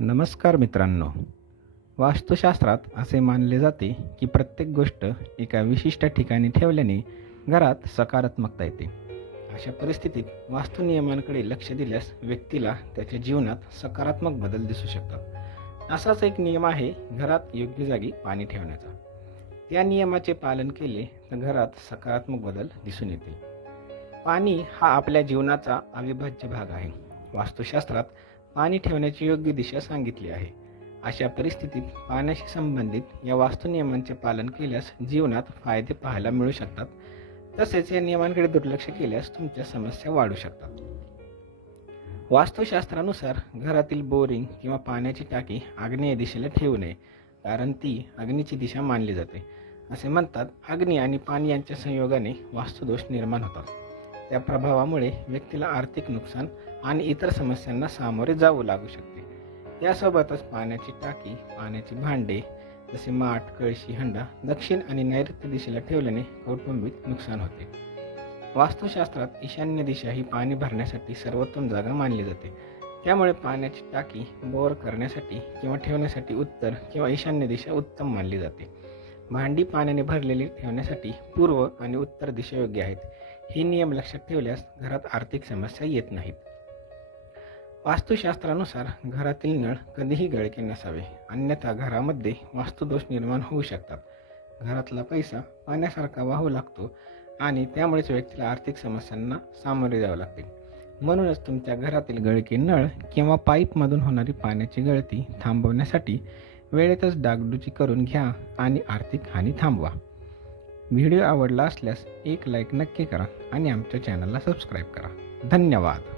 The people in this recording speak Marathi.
नमस्कार मित्रांनो. वास्तुशास्त्रात असे मानले जाते की प्रत्येक गोष्ट एका विशिष्ट ठिकाणी ठेवल्याने घरात सकारात्मकता येते. अशा परिस्थितीत वास्तुनियमांकडे लक्ष दिल्यास व्यक्तीला त्याच्या जीवनात सकारात्मक बदल दिसू शकतात. असाच एक नियम आहे घरात योग्य जागी पाणी ठेवण्याचा. त्या नियमाचे पालन केले तर घरात सकारात्मक बदल दिसून येते पाणी हा आपल्या जीवनाचा अविभाज्य भाग आहे. वास्तुशास्त्रात पाणी ठेवण्याची योग्य दिशा सांगितली आहे. अशा परिस्थितीत पाण्याशी संबंधित या वास्तुनियमांचे पालन केल्यास जीवनात फायदे पाहायला मिळू शकतात. तसेच या नियमांकडे दुर्लक्ष केल्यास तुमच्या समस्या वाढू शकतात. वास्तुशास्त्रानुसार घरातील बोरिंग किंवा पाण्याची टाकी आग्नेय दिशेला ठेवू नये कारण ती अग्नीची दिशा मानली जाते. असे म्हणतात अग्नी आणि पाणी यांच्या संयोगाने वास्तुदोष निर्माण होतात. त्या प्रभावामुळे व्यक्तीला आर्थिक नुकसान आणि इतर समस्यांना सामोरे जावं लागू शकते. यासोबतच पाण्याची टाकी पाण्याची भांडे जसे माठ कळशी हंडा दक्षिण आणि नैऋत्य दिशेला ठेवल्याने कौटुंबिक नुकसान होते. वास्तुशास्त्रात ईशान्य दिशा ही पाणी भरण्यासाठी सर्वोत्तम जागा मानली जाते. त्यामुळे पाण्याची टाकी बोर करण्यासाठी किंवा ठेवण्यासाठी उत्तर किंवा ईशान्य दिशा उत्तम मानली जाते. भांडी पाण्याने भरलेली ठेवण्यासाठी पूर्व आणि उत्तर दिशा योग्य आहेत. हे नियम लक्षात ठेवल्यास घरात आर्थिक समस्या येत नाहीत. वास्तुशास्त्रानुसार घरातील नळ कधीही गळके नसावे अन्यथा घरामध्ये वास्तुदोष निर्माण होऊ शकतात. घरातला पैसा पाण्यासारखा वाहू लागतो आणि त्यामुळेच व्यक्तीला आर्थिक समस्यांना सामोरे जावे लागते. म्हणूनच तुमच्या घरातील गळके नळ किंवा पाईपमधून होणारी पाण्याची गळती थांबवण्यासाठी वेळेतच डागडुजी करून घ्या आणि आर्थिक हानी थांबवा. व्हिडिओ आवडला असल्यास एक लाईक नक्की करा आणि आमच्या चॅनलला सबस्क्राईब करा. धन्यवाद.